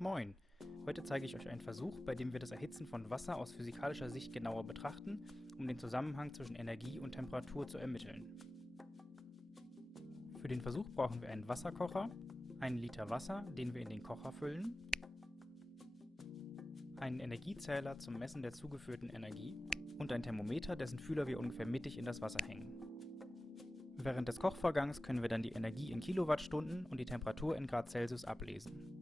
Moin! Heute zeige ich euch einen Versuch, bei dem wir das Erhitzen von Wasser aus physikalischer Sicht genauer betrachten, um den Zusammenhang zwischen Energie und Temperatur zu ermitteln. Für den Versuch brauchen wir einen Wasserkocher, einen Liter Wasser, den wir in den Kocher füllen, einen Energiezähler zum Messen der zugeführten Energie und ein Thermometer, dessen Fühler wir ungefähr mittig in das Wasser hängen. Während des Kochvorgangs können wir dann die Energie in Kilowattstunden und die Temperatur in Grad Celsius ablesen.